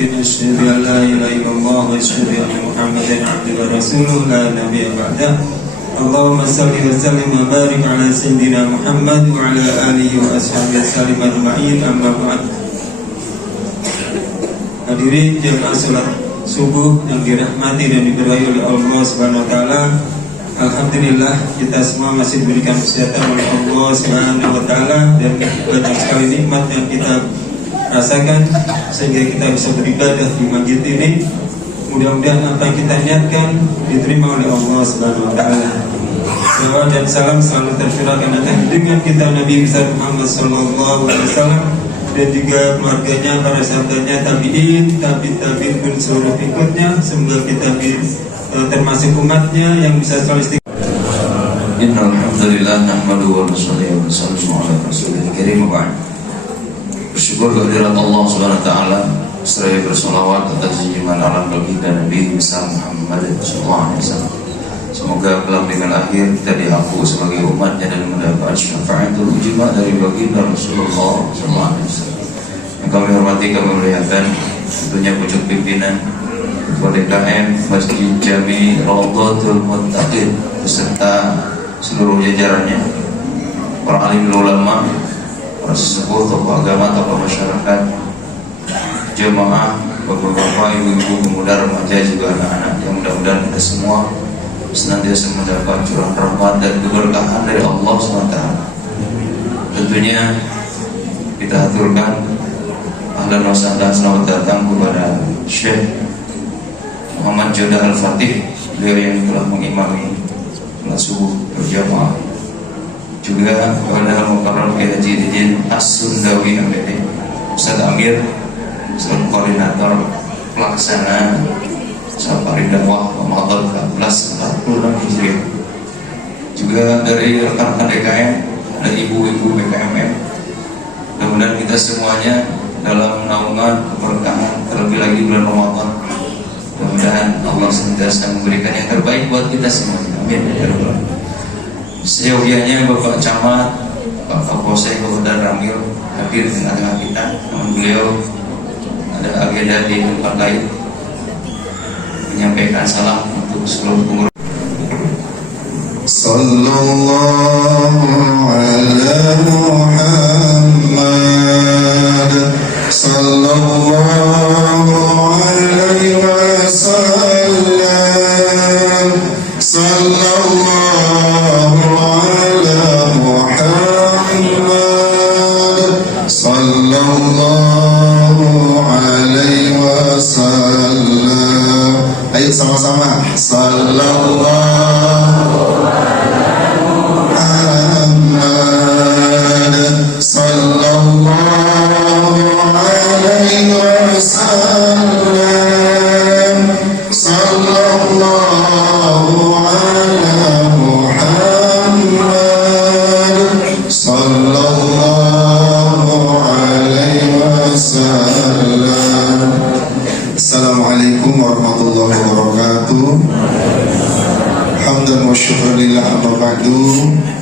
أشهد أن لا إله إلا الله وأشهد أن محمدا عبده ورسوله لا نبي بعده. اللهم صل وسلم وبارك على سيدنا محمد وعلى آله وأصحابه وسلم أجمعين. Amma ba'd. Hadirin jamaah salat subuh yang dirahmati dan diberkahi oleh Allah Subhanahu wa taala. Alhamdulillah kita semua masih diberikan kesehatan oleh Allah Subhanahu wa taala dan banyak sekali nikmat yang kita rasakan sehingga kita bisa beribadah di masjid ini. Mudah-mudahan apa yang kita niatkan diterima oleh Allah Subhanahu wa taala. Salawat dan salam selalu tercurahkan atas dengan kita Nabi besar Muhammad sallallahu alaihi wasallam dan juga keluarganya, para sahabatnya, tabi'in, tabi'in dan seluruh pengikutnya. Semoga kita termasuk umatnya yang bisa selalu istiqomah. Innal hamdalillah nahmaduhu wa nusalli wa nusallimu ala rasulil karim wa ba'd. Bersyukur kehadirat Allah Subhanahu wa taala, seraya bersolawat atas junjungan alam baginda Nabi besar Muhammad sallallahu alaihi wasallam. Semoga kelak dengan akhir kita diaku sebagai umatnya dan mendapat syafaatul ujma dari baginda Rasulullah sallallahu alaihi wasallam. Yang kami hormati, kami muliakan tentunya pucuk pimpinan Ketua DKM Masjid Jami Raudhatul Muttaqin beserta seluruh jajarannya, para alim ulama, para sesepuh, tokoh agama, tokoh masyarakat, jemaah, bapak-bapak, ibu-ibu, pemuda, remaja, juga anak-anak, yang mudah-mudahan kita semua senantiasa mendapat curah rahmat dan keberkahan dari Allah SWT. Tentunya kita aturkan ahlan wa sahlan, selamat datang kepada Syekh Muhammad Joda Al-Fatih, beliau yang telah mengimami salat subuh berjamaah, juga kepada Al-Mukarram Kiai Haji Didin As-Sundawi MPD, Ustaz Amir selaku koordinator pelaksana Safari Dakwah Ramadan 1446 Hijriah, juga dari rekan-rekan DKM dan ibu-ibu BKMM. Mudah-mudahan kita semuanya dalam naungan keberkahan, terlebih lagi bulan Ramadan. Mudah-mudahan Allah senantiasa memberikan yang terbaik buat kita semuanya. Amin. Seyogianya Bapak Camat, Pak Kapolsek Kabupaten Rangil hadir di tengah kita. Namun beliau ada agenda di tempat lain, menyampaikan salam untuk seluruh pengurus. Sallallahu ala Muhammad sallallahu alaihi wasallam. Sallallahu ala Muhammad sallallahu alaihi wasallam. Ayo sama-sama. Sallallahu ala Muhammad sallallahu alaihi wasallam. Sallallahu ala Muhammad sallallahu alaihi wasallam. Assalamualaikum warahmatullahi wabarakatuh. Hamdan wa syukran lillah, amma ba'du.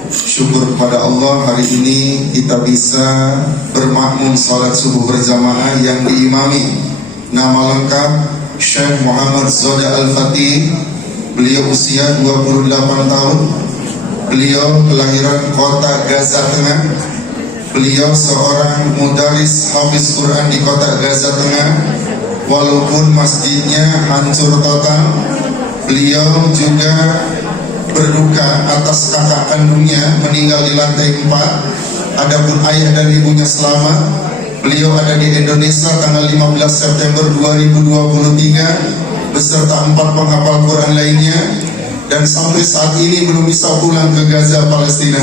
Syukur kepada Allah, hari ini kita bisa bermakmum salat subuh berjamaah yang diimami. Nama lengkap Syekh Muhammad Joda Al-Fatih. Beliau usia 28 tahun. Beliau kelahiran kota Gaza Tengah. Beliau seorang mudaris hafiz Quran di kota Gaza Tengah. Walaupun masjidnya hancur total, beliau juga berduka atas kakak kandungnya meninggal di lantai 4. Adapun ayah dan ibunya selamat. Beliau ada di Indonesia tanggal 15 September 2023 beserta 4 penghafal Quran lainnya, dan sampai saat ini belum bisa pulang ke Gaza, Palestina,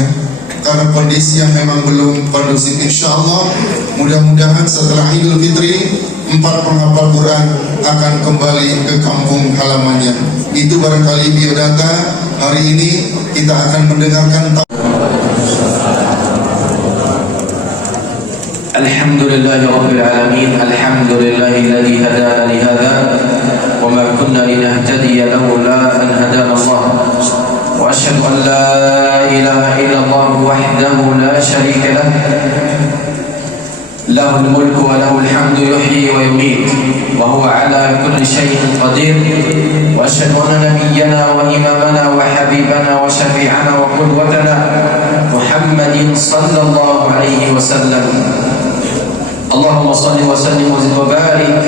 karena kondisi yang memang belum kondusif. Insyaallah mudah-mudahan setelah Idul Fitri 4 penghafal Quran akan kembali ke kampung halamannya. Itu barangkali biodata. Hari ini kita akan mendengarkan. Alhamdulillahi Rabbil Alamin. Alhamdulillahilladzi hadana li hadha wa ma kunna linahtadiya lawla an hadana Allah. Wa asyhadu an la ilaha illallah wahdahu la syarika lah له الملك وله الحمد يحيي ويميت وهو على كل شيء قدير وأشهد أن نبينا وإمامنا وحبيبنا وشفيعنا وقدوتنا محمد صلى الله عليه وسلم اللهم صل وسلم وزد وبارك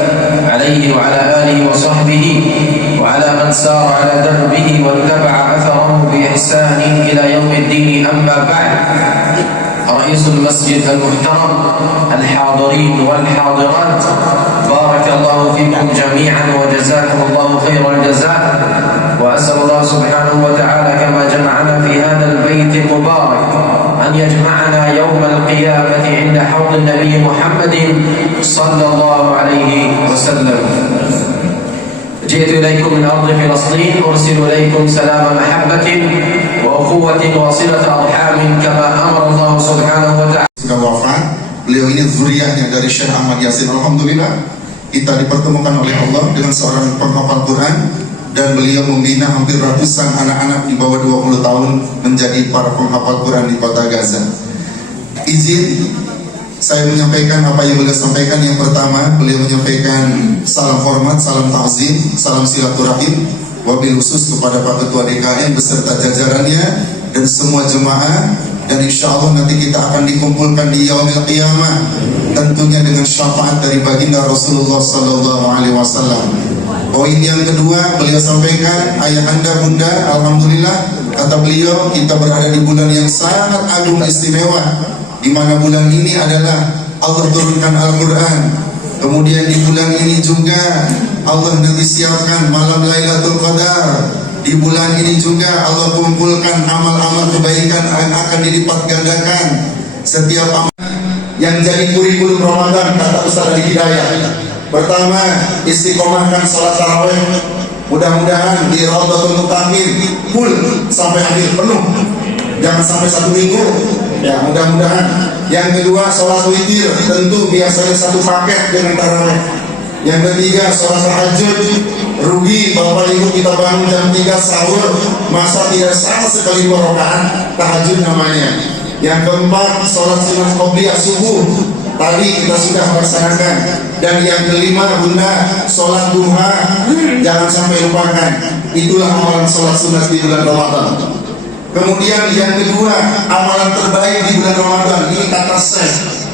عليه وعلى آله وصحبه وعلى من سار على دربه واتبع أثره بإحسان إلى يوم الدين. أما بعد، رئيس المسجد المحترم، الحاضرين والحاضرات، بارك الله فيكم جميعا وجزاكم الله خير الجزاء، وأسأل الله سبحانه وتعالى كما جمعنا في هذا البيت المبارك أن يجمعنا يوم القيامة عند حوض النبي محمد صلى الله عليه وسلم. جئت إليكم من أرض فلسطين أرسل إليكم سلام محبة وأخوة وصلة أرحام كما أمر الله سبحانه وتعالى. Sudah wafat, beliau ini zuriyahnya dari Syekh Ahmad Yasin. Alhamdulillah, kita dipertemukan oleh Allah dengan seorang penghafal Quran, dan beliau membina hampir ratusan anak-anak di bawah 20 tahun menjadi para penghafal Quran di kota Gaza. Izin saya menyampaikan apa yang beliau sampaikan. Yang pertama, beliau menyampaikan salam hormat, salam ta'zim, salam silaturahim, wabil khusus kepada Pak Ketua DKM beserta jajarannya dan semua jemaah, dan insya Allah nanti kita akan dikumpulkan di yaumil qiyamah tentunya dengan syafaat dari baginda Rasulullah sallallahu alaihi wasallam. Poin yang kedua, beliau sampaikan, ayahanda bunda, alhamdulillah, kata beliau, kita berada di bulan yang sangat agung istimewa, di mana bulan ini adalah Allah turunkan Al-Quran. Kemudian di bulan ini juga Allah nanti siapkan malam Lailatul Qadar. Di bulan ini juga Allah kumpulkan amal-amal kebaikan yang akan dilipat gandakan. Setiap amal yang jadi kurikulum Ramadan, kata Ustaz Ali Hidayah, pertama, istiqomahkan salat tarawih. Mudah-mudahan di Raudhatul Muttaqin full sampai akhir penuh. Jangan sampai 1 minggu. Ya, mudah-mudahan. Yang kedua, salat witir, tentu biasanya 1 paket dengan tarawih. Yang ketiga, salat tahajud. Rugi Bapak Ibu kita bangun jam 3 sahur, masa tidak sama sekali 2 rakaat tahajud namanya. Yang keempat, salat sunat qobliyah subuh. Tadi kita sudah laksanakan. Dan yang kelima, bunda, salat duha, jangan sampai lupakan. Itulah amalan salat sunat di bulan Ramadan. Kemudian yang kedua, amalan terbaik di bulan Ramadan, ini kata Syekh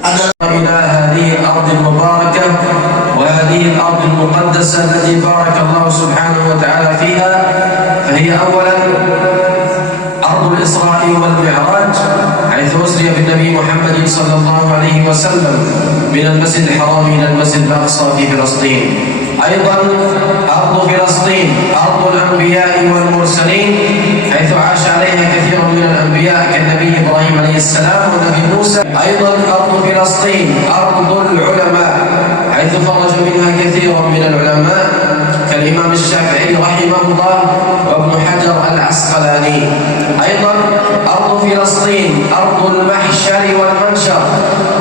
adalah إلى هذه الأرض المباركة وهذه الأرض المقدسة التي بارك الله سبحانه وتعالى فيها، فهي أولا أرض الإسراء والمعراج، حيث أسري بالنبي محمد صلى الله عليه وسلم من المسجد الحرام إلى المسجد الأقصى في فلسطين. أيضا أرض فلسطين أرض الأنبياء والمرسلين، حيث عاش عليها كثير من الأنبياء كالنبي إبراهيم عليه السلام والنبي موسى. أيضا أرض فلسطين أرض العلماء، حيث خرج منها كثير من العلماء كالإمام الشافعي رحمه الله وابن حجر العسقلاني. أيضا أرض فلسطين أرض المحشر والمنشر،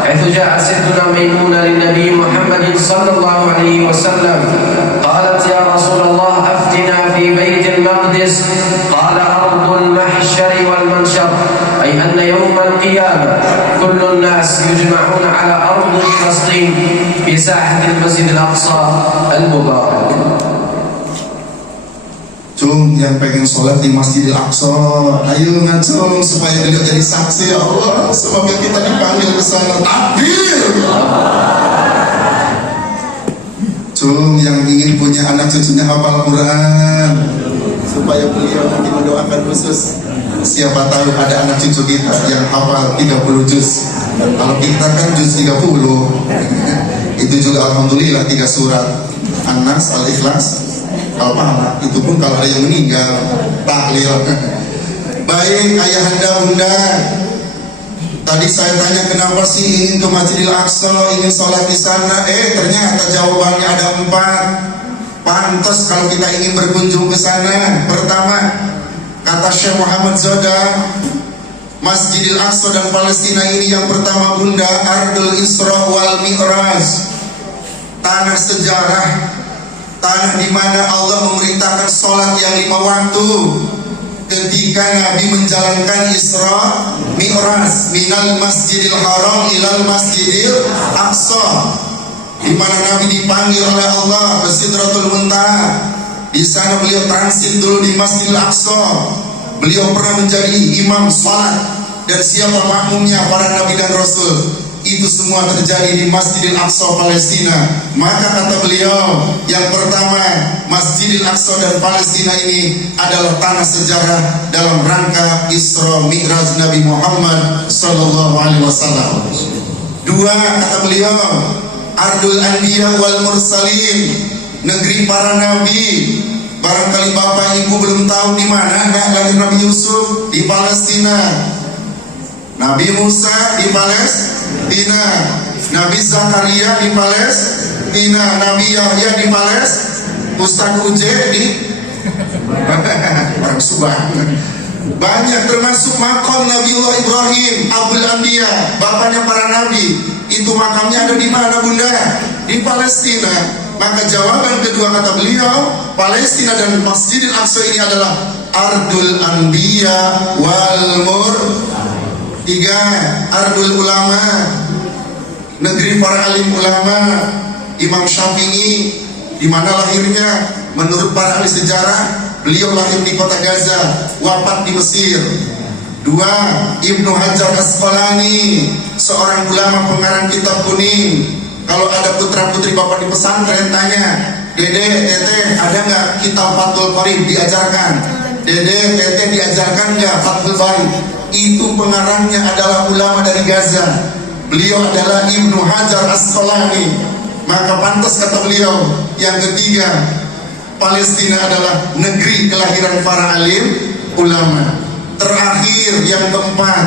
حيث جاءت ستنا ميمونة للنبي محمد صلى الله عليه وسلم قالت يا رسول الله أفتنا في بيت المقدس، قال أرض المحشر والمنشر، أي أن يوم القيامة كل الناس يجمعون على أرض فلسطين في ساحة المسجد الأقصى المبارك. Cung yang pengen sholat di Masjidil Aqsa, ayo ngacung supaya beliau jadi saksi. Ya Allah, semoga kita dipanggil ke sana. Takbir. Cung yang ingin punya anak cucunya hafal Quran, supaya beliau nanti mendoakan khusus. Siapa tahu ada anak cucu kita yang hafal 30 juz. Kalau kita kan juz 30. Itu juga alhamdulillah 3 surat. An-Nas, Al-Ikhlas, Al-Falaq. Itu pun kalau ada yang meninggal, tahlil. Baik ayahanda bunda, tadi saya tanya kenapa sih ingin ke Masjidil Aqsa, ingin sholat di sana. Ternyata jawabannya ada 4. Pantas kalau kita ingin berkunjung ke sana. Pertama, kata Syekh Muhammad Zoda, Masjidil Aqsa dan Palestina ini yang pertama bunda, Ardul Isra wal Mi'raj, tanah sejarah, tanah di mana Allah memerintahkan sholat yang 5 waktu. ketika Nabi menjalankan Isra Mi'raj minal Masjidil Haram ilal Masjidil Aqsa, di mana Nabi dipanggil oleh Allah ke Sidratul Muntaha. Di sana beliau transit dulu di Masjidil Aqsa. Beliau pernah menjadi imam salat, dan siapa makmumnya? Para Nabi dan Rasul. Itu semua terjadi di Masjidil Aqsa Palestina. Maka kata beliau, yang pertama, Masjidil Aqsa dan Palestina ini adalah tanah sejarah dalam rangka Isra Mi'raj Nabi Muhammad sallallahu alaihi wasallam. Dua, kata beliau, Ardul Anbiya wal Mursalin, negeri para nabi. Barangkali bapak ibu belum tahu di mana lahir Nabi Yusuf, di Palestina. Nabi Musa di Palestina, Nabi Zakaria di Palestina, Nabi Yahya di Palestina, Ustaz Uje di orang Subang. Banyak, termasuk makam Nabiullah Ibrahim Abul Anbiya, bapaknya para nabi. Itu makamnya ada di mana, Bunda? Di Palestina. Maka jawaban kedua kata beliau, Palestina dan Masjidil Aqsa ini adalah Ardul Anbiya wal Tiga, Ardul Ulama, negeri para alim ulama. Imam Syafi'i di mana lahirnya? Menurut para ahli sejarah, beliau lahir di kota Gaza, wafat di Mesir. Dua, Ibnu Hajar Asqalani, seorang ulama pengarang kitab kuning. Kalau ada putra putri bapak di pesantren, tanya, Dede, Tete, ada nggak kitab Fathul Qarib diajarkan? Dede, Tete, diajarkan nggak Fathul Qarib? Itu pengarangnya adalah ulama dari Gaza. Beliau adalah Ibnu Hajar Asqalani. Maka pantas kata beliau. Yang ketiga, Palestina adalah negeri kelahiran para alim ulama. Terakhir, yang keempat,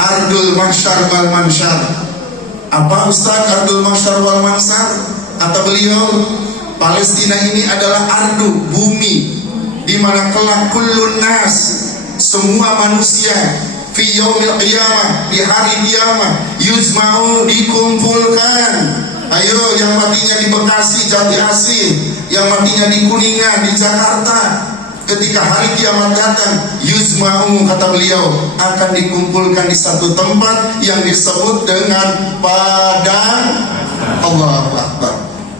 Ardul Mahsyar wal Mansyar. Apa Ustaz Ardul Mahsyar wal Mansyar? Kata beliau, Palestina ini adalah ardu, bumi, di mana kelak kullun nas, semua manusia, fi yaumil qiyamah, di hari kiamat, yujma'u, dikumpulkan. Ayo, yang matinya di Bekasi, Jati Asih, yang matinya di Kuningan, di Jakarta, ketika hari kiamat datang, yuzma'u, kata beliau, akan dikumpulkan di satu tempat yang disebut dengan padang. Allahu Akbar.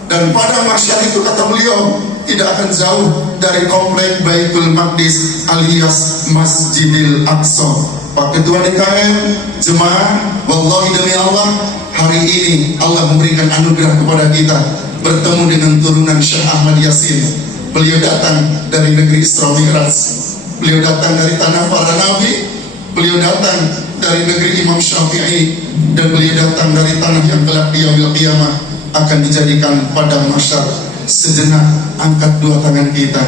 Dan padang mahsyar itu, kata beliau, tidak akan jauh dari komplek Baitul Maqdis alias Masjidil Aqsa. Pak Ketua DKM, jemaah, wallahi demi Allah, hari ini Allah memberikan anugerah kepada kita bertemu dengan turunan Syekh Ahmad Yasin. Beliau datang dari negeri Isra Mi'raj. Beliau datang dari tanah para nabi. Beliau datang dari negeri Imam Syafi'i. Dan beliau datang dari tanah yang kelak di yaumil qiyamah akan dijadikan padang mahsyar. Sejenak angkat dua tangan kita.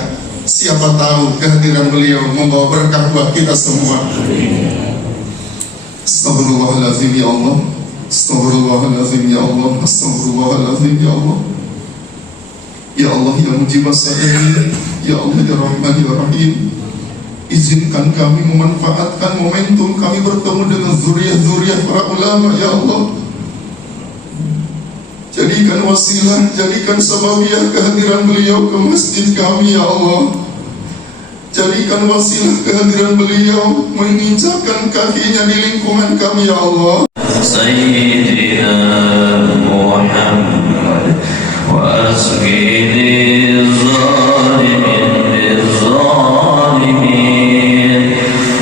Siapa tahu kehadiran beliau membawa berkah buat kita semua. Astaghfirullahaladzim ya Allah. Astaghfirullahaladzim ya Allah. Astaghfirullahaladzim ya Allah. Ya Allah ya Mujib as-Sa'ilin, Ya Allah ya Rahman ya Rahim, izinkan kami memanfaatkan momentum kami bertemu dengan zuriat-zuriat para ulama, Ya Allah. Jadikan wasilah, jadikan sababiah kehadiran beliau ke masjid kami, Ya Allah. Jadikan wasilah kehadiran beliau menginjakkan kakinya di lingkungan kami, Ya Allah. Sayyidina Muhammad wa asqini zalimin lizzalimin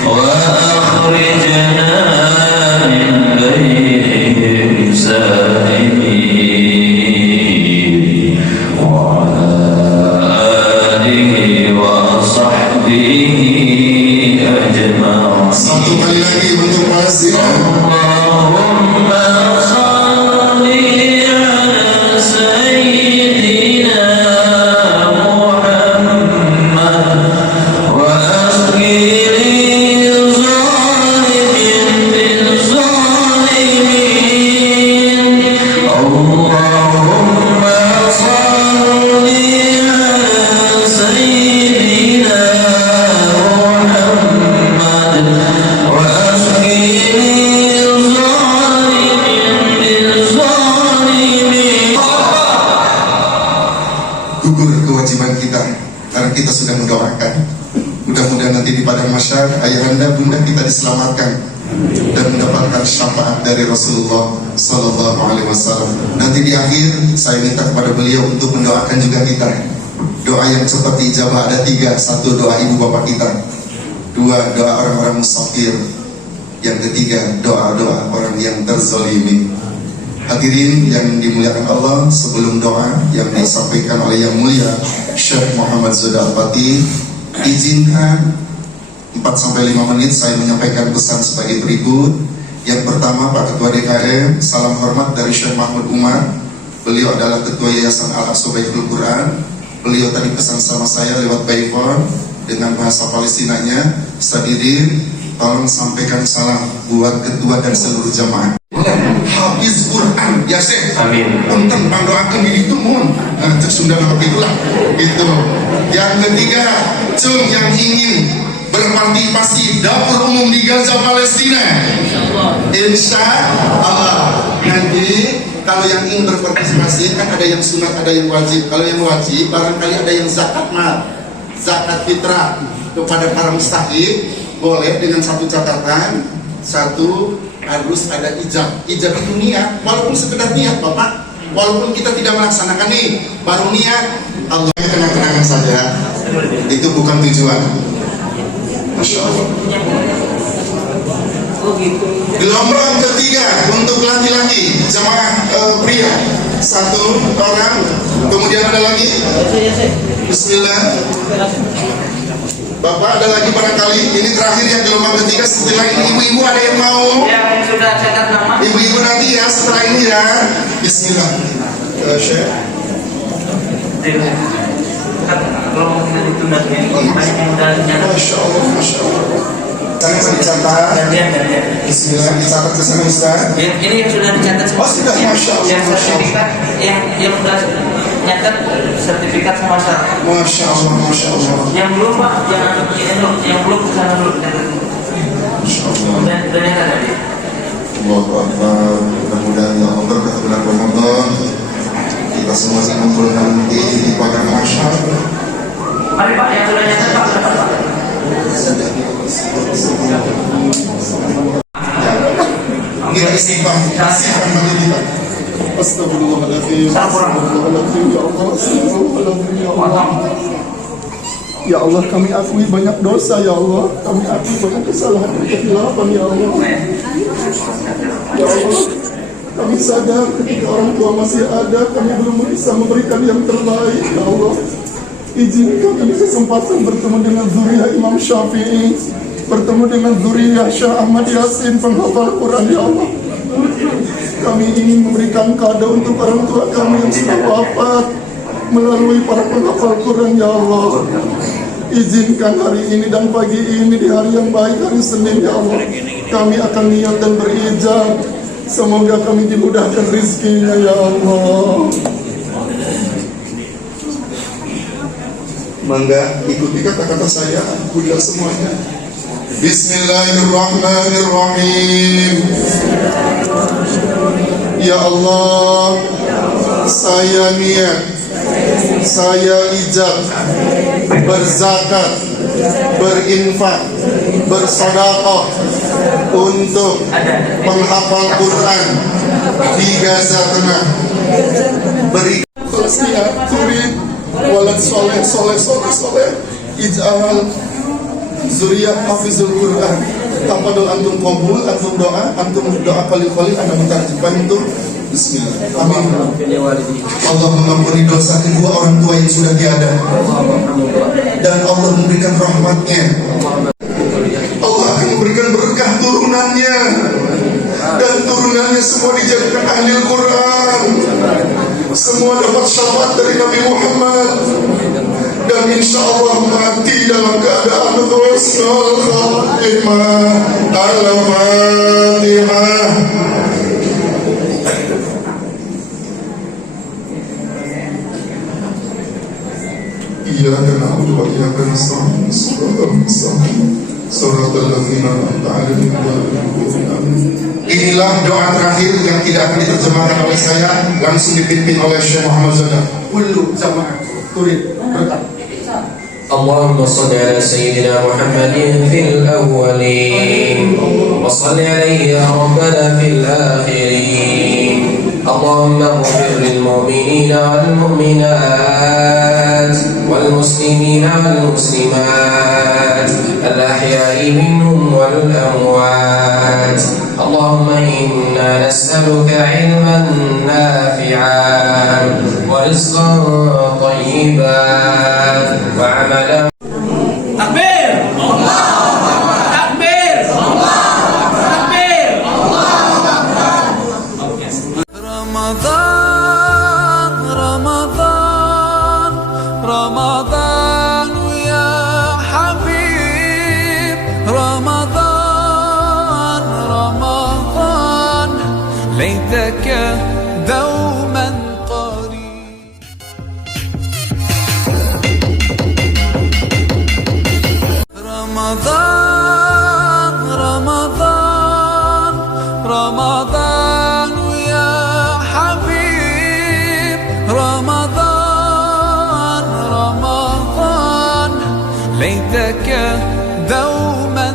wa akhrijna min bainihim salimin wa ala alihi wa sahbihi ajma'in. Satu kali lagi untuk Palestina. Mudah-mudahan nanti di padang mahsyar ayahanda bunda kita diselamatkan dan mendapatkan syafaat dari Rasulullah Sallallahu Alaihi Wasallam. Nanti di akhir saya minta kepada beliau untuk mendoakan juga kita. Doa yang cepat diijabah ada 3. 1 doa ibu bapak kita, 2 doa orang-orang musafir, yang ketiga doa-doa orang yang terzalimi. Hadirin yang dimuliakan Allah, sebelum doa yang disampaikan oleh yang mulia Syekh Muhammad Zuhda Al-Fatih, izinkan 4-5 menit saya menyampaikan pesan sebagai berikut. Yang pertama, Pak Ketua DKM, salam hormat dari Syekh Mahmud Umar. Beliau adalah Ketua Yayasan Al-Aqsa Baitul Quran. Beliau tadi pesan sama saya lewat by phone dengan bahasa Palestinanya. Hadirin, tolong sampaikan salam buat ketua dan seluruh jamaah. Hafiz Quran, ya Syekh. Amin. Punten pandoakeun di ditu mun. Nah, cek Sunda nama itulah. Itu. Yang ketiga, cung yang ingin berpartisipasi dapur umum di Gaza Palestina. Insya Allah. Nanti kalau yang ingin berpartisipasi kan ada yang sunat, ada yang wajib. Kalau yang wajib barangkali ada yang zakat mal, zakat fitrah kepada para mustahik, boleh dengan satu catatan. 1, harus ada ijab. Ijab itu niat, walaupun sekedar niat Bapak. Walaupun kita tidak melaksanakan nih, baru niat. Allah kenang-kenangan saja. Itu bukan tujuan. Masya Allah. Gelombang ketiga untuk laki-laki jamaah pria 1 orang, kemudian ada lagi. Bismillah. Bapak ada lagi barangkali. Ini terakhir yang gelombang ketiga. Setelah ini ibu-ibu ada yang mau? Yang sudah catat nama. Ibu-ibu nanti ya setelah ini ya. Bismillah. Syekh. Kalau kita ditunda ini banyak yang udah dicatat. Masya Allah, Masya Allah. Sana bisa dicatat. Bismillah, dicatat ke sana Ustaz. Ini yang sudah dicatat semua. Oh sudah, Masya Allah, Yang Masya Allah. sertifikat, yang udah nyatat sertifikat sama syarat. Masya Allah, Masya Allah. Yang belum Pak, yang belum kesana dulu. Masya Allah. Dan yang tadi. Allahu Akbar. Mudah-mudahan ya Allah berkat bulan Ramadan kita semua dikumpulkan di padang mahsyar. Mari Pak, yang sudah nyatat Pak, dapat Pak. Kita istighfar, istighfar lagi Pak. Astagfirullahaladzim. Astagfirullahaladzim ya Allah. Astagfirullahaladzim ya Allah. Ya Allah, kami akui banyak dosa ya Allah. Kami akui banyak kesalahan dan kehilafan ya Allah. Ya Allah, kami sadar ketika orang tua masih ada, kami belum bisa memberikan yang terbaik ya Allah. Izinkan kami kesempatan bertemu dengan zuriya Imam Syafi'i, bertemu dengan zuriya Syekh Ahmad Yasin penghafal Quran ya Allah. Kami ingin memberikan kado untuk orang tua kami yang sudah wafat melalui para penghafal Quran ya Allah. Izinkan hari ini dan pagi ini di hari yang baik, hari Senin ya Allah, kami akan niat dan berijab. Semoga kami dimudahkan rizkinya ya Allah. Mangga ikuti kata-kata saya, bunda semuanya. Bismillahirrahmanirrahim. Ya Allah, saya niat, saya ijab, berzakat, berinfak, bersedekah untuk menghafal Quran di Gaza Tengah. Beri Palestina, turid, walad soleh, ij'al zuriyah hafizul Quran. Tafadhol antum qabul, antum doa qalil anda mentarjibkan itu. Bismillah. Amin. Allah mengampuni dosa kedua orang tua yang sudah tiada, dan Allah memberikan rahmatnya. Allah akan memberikan berkah turunannya, dan turunannya semua dijadikan ahli Quran, semua dapat syafaat dari Nabi Muhammad, dan insya Allah mati dalam keadaan husnul khatimah. Al-Fatihah. Iyyaka na'budu wa iyyaka nasta'in. Shiratal ladzina an'amta 'alaihim ghairil maghdubi 'alaihim. Inilah doa terakhir yang tidak akan diterjemahkan oleh saya, langsung dipimpin oleh Syekh Muhammad Zuhda. Kullu jamaah turid berkat. اللهم صل على سيدنا محمد في الأولين وصل عليه يا ربنا في الآخرين. اللهم اغفر للمؤمنين والمؤمنات والمسلمين والمسلمات الأحياء منهم والأموات. اللهم إنا نسألك علما نافعا ورزقا طيبا وعملا. Takbir! Takbir! Takbir! رمضان رمضان رمضان يا حبيب رمضان رمضان ليتك دوما قريب. رمضان رمضان رمضان يا حبيب رمضان رمضان ليتك دوما